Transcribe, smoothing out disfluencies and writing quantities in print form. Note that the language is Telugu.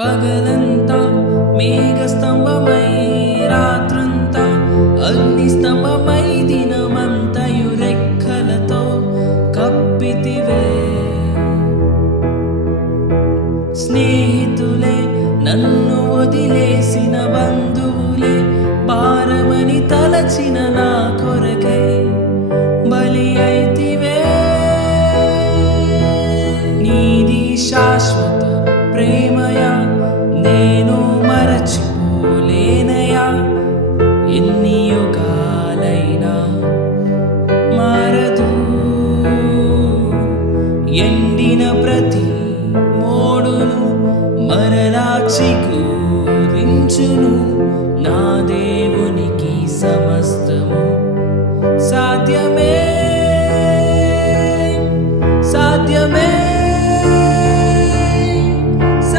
పగలంతా మేఘస్తంభమై రాత్రంతా అగ్నిస్తంభమై దినమంతయు రెక్కలతో కప్పితివే. స్నేహితులే నన్ను వదిలేసిన బంధువులే భారమని తలచిన నా కొరకై బలి అయితివే. నీది శాశ్వత ప్రేమయా నేను మరచిపోలేనయా. ఎన్ని యుగాలైనా మారదు. ఎండిన ప్రతి మోడును మరలా చిగురించును. నా